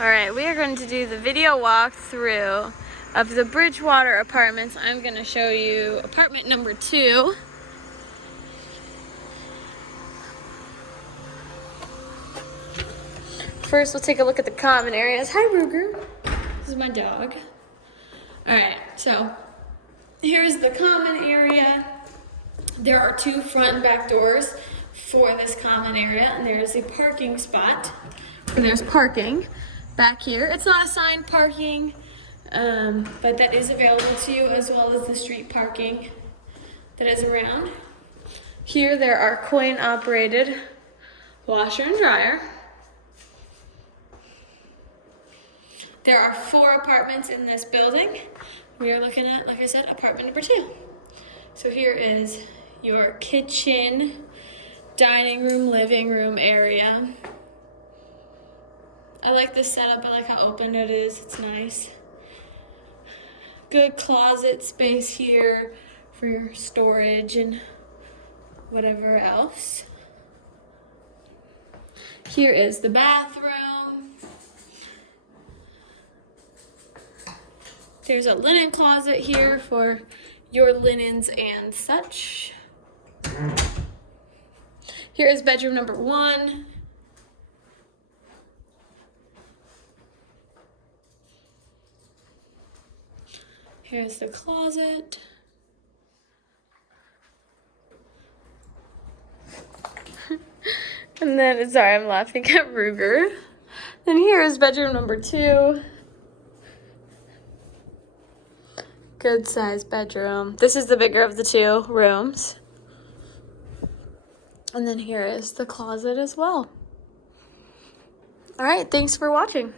Alright, we are going to do the video walkthrough of the Bridgewater apartments. I'm going to show you apartment number 2. First, we'll take a look at the common areas. Hi, Ruger. This is my dog. Alright, so here's the common area. There are 2 front and back doors for this common area, and there's a parking spot. And there's parking back here. It's not assigned parking, but that is available to you, as well as the street parking that is around. Here there are coin-operated washer and dryer. There are 4 apartments in this building. We are looking at, like I said, apartment number 2. So here is your kitchen, dining room, living room area. I like this setup. I like how open it is. It's nice. Good closet space here for your storage and whatever else. Here is the bathroom. There's a linen closet here for your linens and such. Here is bedroom number 1. Here's the closet. And then, sorry, I'm laughing at Ruger. Then here is bedroom number 2. Good size bedroom. This is the bigger of the 2 rooms. And then here is the closet as well. All right, thanks for watching.